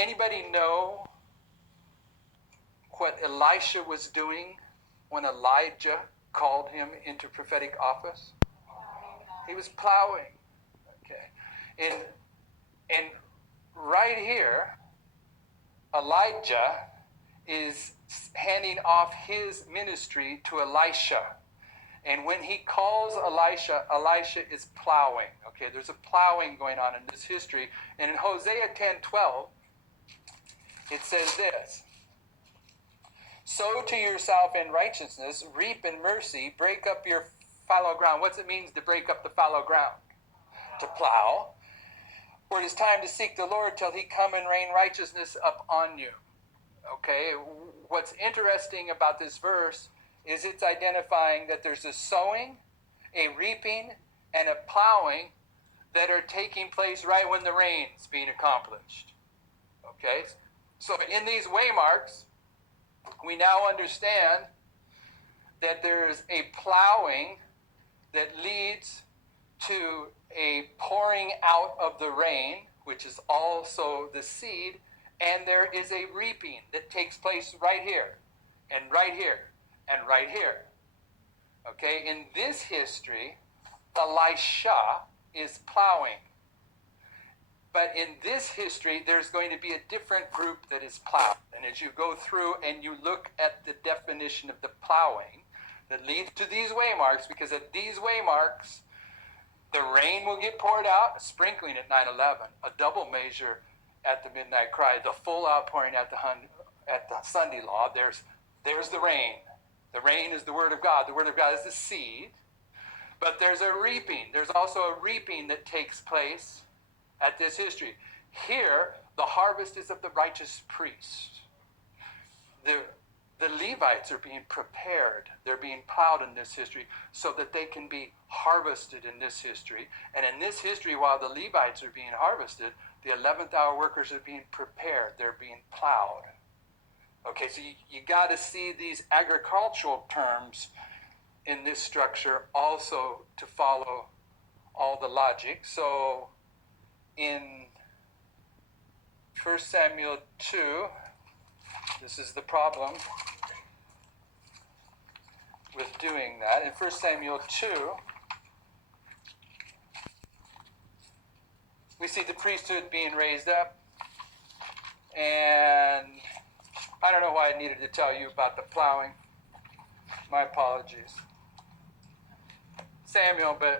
Anybody know what Elisha was doing when Elijah called him into prophetic office? He was plowing. Okay. And right here, Elijah is handing off his ministry to Elisha. And when he calls Elisha, Elisha is plowing. Okay, there's a plowing going on in this history. And in Hosea 10:12, it says this: sow to yourself in righteousness, reap in mercy, break up your fallow ground. What's it mean to break up the fallow ground? To plow. For it is time to seek the Lord till he come and rain righteousness upon you. Okay, what's interesting about this verse is it's identifying that there's a sowing, a reaping, and a plowing that are taking place right when the rain's being accomplished. Okay, so in these waymarks, we now understand that there's a plowing that leads to a pouring out of the rain, which is also the seed, and there is a reaping that takes place right here, and right here, and right here. Okay, in this history, Elisha is plowing. But in this history, there's going to be a different group that is plowed. And as you go through and you look at the definition of the plowing that leads to these waymarks, because at these waymarks, the rain will get poured out, a sprinkling at 9/11, a double measure at the midnight cry, the full outpouring at the Sunday law. There's the rain. The rain is the word of God. The word of God is the seed. But there's a reaping. There's also a reaping that takes place at this history. Here, the harvest is of the righteous priest. The Levites are being prepared. They're being plowed in this history so that they can be harvested in this history. And in this history, while the Levites are being harvested, the 11th hour workers are being prepared. They're being plowed. Okay, so you got to see these agricultural terms in this structure also to follow all the logic. So in 1 Samuel 2, this is the problem with doing that. In 1 Samuel 2, we see the priesthood being raised up. And I don't know why I needed to tell you about the plowing. My apologies. Samuel, but